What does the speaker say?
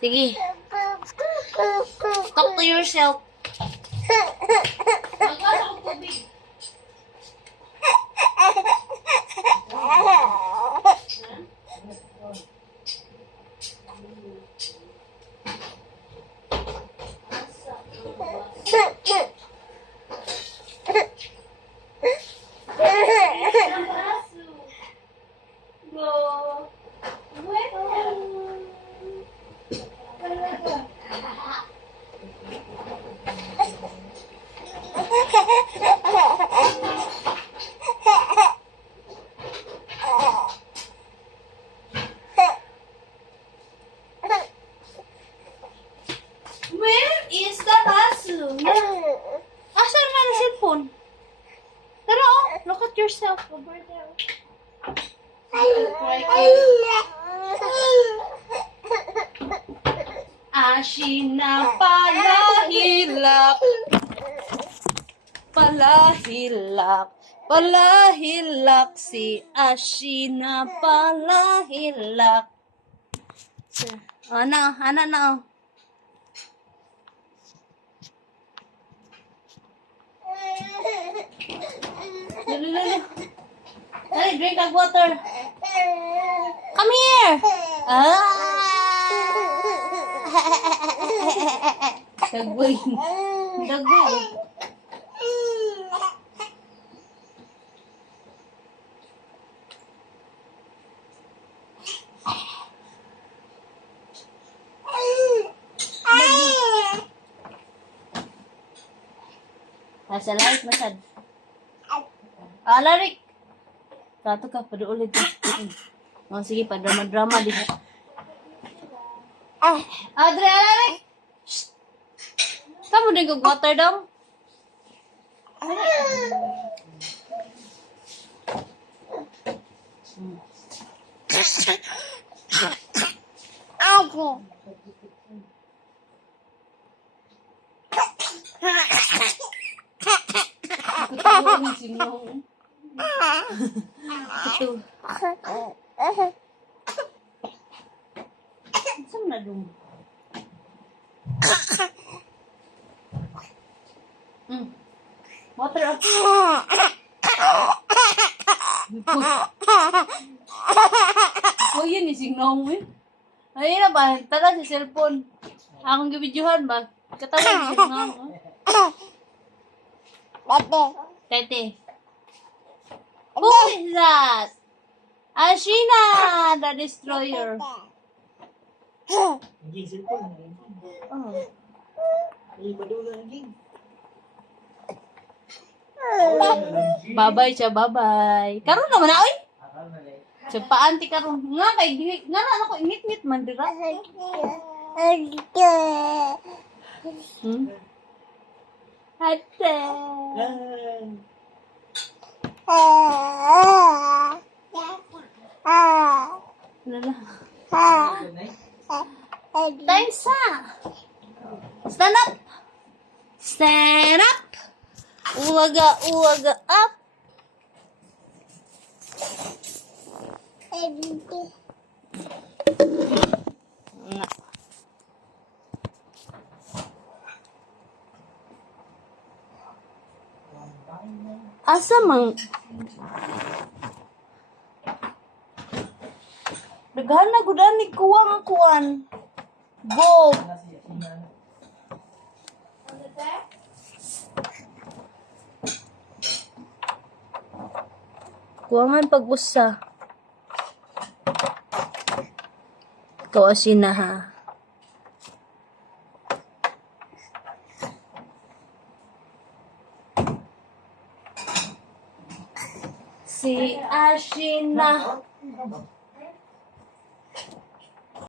Sige. Talk to yourself. Where is the aso? Asan naman ang cellphone? Tara, oh. Look at yourself over there. Ashina palahilak. Palahilak. Palahilak si Ashina palahilak. Ano na. Lalo. Hey, drink of water. Come here. Dagway. Nasa light masad. Larik. Tato ka, pada ulit. Oh, sige, pa drama din. Adre, larik. Kamu din kong water daw? Ako. Ito. Saan na dun? Water up. Oh, yun yung signal mo eh. Ayun na ba? Tala sa cellphone. Akong gabidyohan ba? Katawa yung signal mo. Tete. Who is that? Ashina, the destroyer. Oh. Babay siya, babay. Karon naman na, oy. Sa paanti karon. Nga kay nga na ako ingit-ngit man dira. Ate. Lala. Time sa. Stand up. Stand up. Ulaga up. Nga. Asa mang daghan na gud ani kuwang kuan. Bob. Kuwangan pag-usa. Ikaw Ashina ha. Si Ashina.